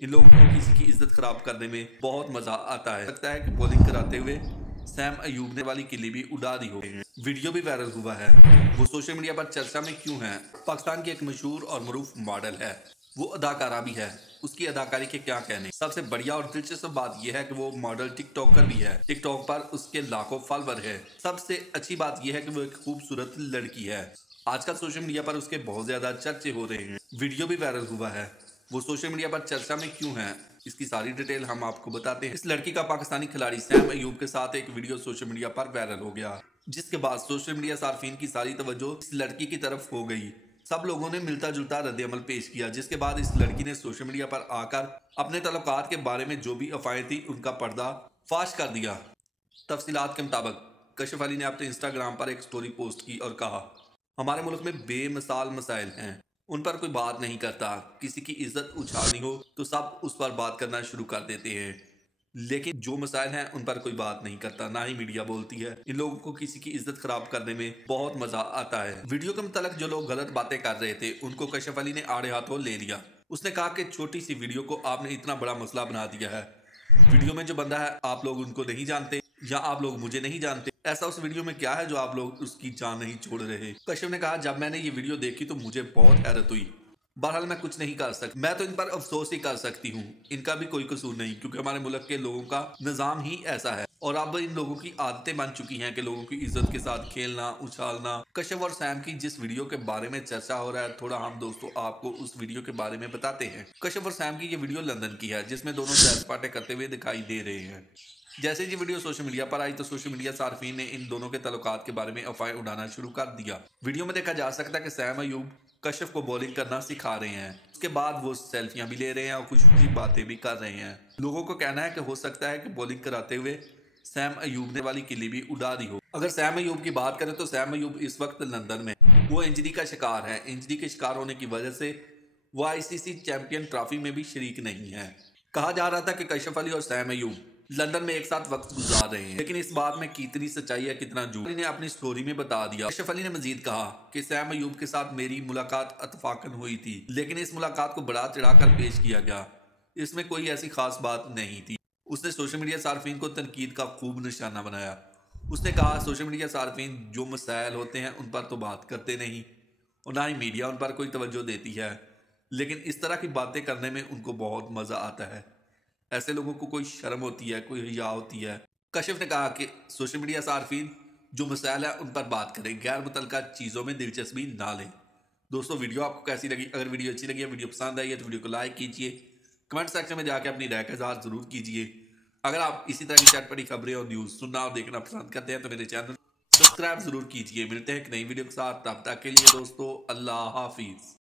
इन लोगों को किसी की इज्जत खराब करने में बहुत मजा आता है। लगता है कि बॉलिंग कराते हुए सैम अयूब ने वाली किली भी उड़ा दी हो। वीडियो भी वायरल हुआ है। वो सोशल मीडिया पर चर्चा में क्यों है? पाकिस्तान की एक मशहूर और मरूफ मॉडल है। वो अदाकारा भी है। उसकी अदाकारी के क्या कहने। सबसे बढ़िया और दिलचस्प बात यह है कि वो मॉडल टिकटॉकर भी है। टिकटॉक पर उसके लाखों फॉलोअर है। सबसे अच्छी बात यह है कि वो एक खूबसूरत लड़की है। आजकल सोशल मीडिया पर उसके बहुत ज्यादा चर्चे हो रहे हैं। वीडियो भी वायरल हुआ है। वो सोशल मीडिया पर चर्चा में क्यों है, इसकी सारी डिटेल हम आपको बताते हैं। इस लड़की का पाकिस्तानी खिलाड़ी सैम अयूब के साथ एक वीडियो सोशल मीडिया पर वायरल हो गया, जिसके बाद सोशल मीडिया सार्फिन की सारी तवज्जो इस लड़की की तरफ हो गई। सब लोगों ने मिलता जुलता रद्द-ए-अमल पेश किया, जिसके बाद इस लड़की ने सोशल मीडिया पर आकर अपने तल्लुकात के बारे में जो भी अफवाहें थी उनका पर्दा फाश कर दिया। तफसीलात के मुताबिक कशिफ अली ने अपने इंस्टाग्राम पर एक स्टोरी पोस्ट की और कहा, हमारे मुल्क में बेमिसाल मसाइल हैं, उन पर कोई बात नहीं करता। किसी की इज्जत उछालनी हो तो सब उस पर बात करना शुरू कर देते हैं, लेकिन जो मसाइल हैं उन पर कोई बात नहीं करता, ना ही मीडिया बोलती है। इन लोगों को किसी की इज्जत खराब करने में बहुत मजा आता है। वीडियो के मुताबिक जो लोग गलत बातें कर रहे थे उनको कशिफ अली ने आड़े हाथों ले लिया। उसने कहा कि छोटी सी वीडियो को आपने इतना बड़ा मसला बना दिया है। वीडियो में जो बंदा है आप लोग उनको नहीं जानते या आप लोग मुझे नहीं जानते। ऐसा उस वीडियो में क्या है जो आप लोग उसकी जान नहीं छोड़ रहे। कश्यप ने कहा, जब मैंने ये वीडियो देखी तो मुझे बहुत हैरत हुई। बहरहाल मैं कुछ नहीं कर सकता, मैं तो इन पर अफसोस ही कर सकती हूँ। इनका भी कोई कसूर नहीं, क्योंकि हमारे मुल्क के लोगों का निज़ाम ही ऐसा है और अब इन लोगों की आदतें बन चुकी हैं कि लोगों की इज्जत के साथ खेलना, उछालना। कश्यप और सैम की जिस वीडियो के बारे में चर्चा हो रहा है, थोड़ा हम दोस्तों आपको उस वीडियो के बारे में बताते हैं। कश्यप और सैम की ये वीडियो लंदन की है, जिसमें दोनों सैर सपाटे करते हुए दिखाई दे रहे हैं। जैसे ये वीडियो सोशल मीडिया पर आई तो सोशल मीडिया सार्फिन ने इन दोनों के तल्लुकात के बारे में अफवाहें उड़ाना शुरू कर दिया। वीडियो में देखा जा सकता है कि सैम अयूब कश्यप को बॉलिंग करना सिखा रहे हैं। उसके बाद वो सेल्फियां भी ले रहे हैं और कुछ कुछ बातें भी कर रहे हैं। लोगों को कहना है कि हो सकता है कि बॉलिंग कराते हुए सैम अयूब ने वाली किली भी उड़ा दी हो। अगर सैम अयूब की बात करें तो सैम अयूब इस वक्त लंदन में वो इंजरी का शिकार है। इंजरी के शिकार होने की वजह से वो आईसीसी चैंपियन ट्रॉफी में भी शरीक नहीं है। कहा जा रहा था कि कश्यप अली और सैम अयूब लंदन में एक साथ वक्त गुजार रहे हैं, लेकिन इस बात में कितनी सच्चाई है कितना झूठ ने अपनी स्टोरी में बता दिया। कश्यप अली ने मजीद कहा कि सैम अयूब के साथ मेरी मुलाकात अतफाकन हुई थी, लेकिन इस मुलाकात को बढ़ा चढ़ाकर पेश किया गया। इसमें कोई ऐसी खास बात नहीं थी। उसने सोशल मीडिया सार्फिन को तनकीद का खूब निशाना बनाया। उसने कहा, सोशल मीडिया सार्फिन जो मसाइल होते हैं उन पर तो बात करते नहीं और ना ही मीडिया उन पर कोई तवज्जो देती है, लेकिन इस तरह की बातें करने में उनको बहुत मजा आता है। ऐसे लोगों को कोई शर्म होती है, कोई हिया होती है। कशिफ ने कहा कि सोशल मीडिया सार्फिन जो मसाइल है उन पर बात करें, गैर मुतल्लका चीज़ों में दिलचस्पी ना लें। दोस्तों, वीडियो आपको कैसी लगी? अगर वीडियो अच्छी लगी है, वीडियो पसंद आई है तो वीडियो को लाइक कीजिए, कमेंट सेक्शन में जाकर अपनी राय का इज़हार जरूर कीजिए। अगर आप इसी तरह की चटपटी खबरें और न्यूज़ सुनना और देखना पसंद करते हैं तो मेरे चैनल सब्सक्राइब जरूर कीजिए। मिलते हैं एक नई वीडियो के साथ, तब तक के लिए दोस्तों अल्लाह हाफिज़।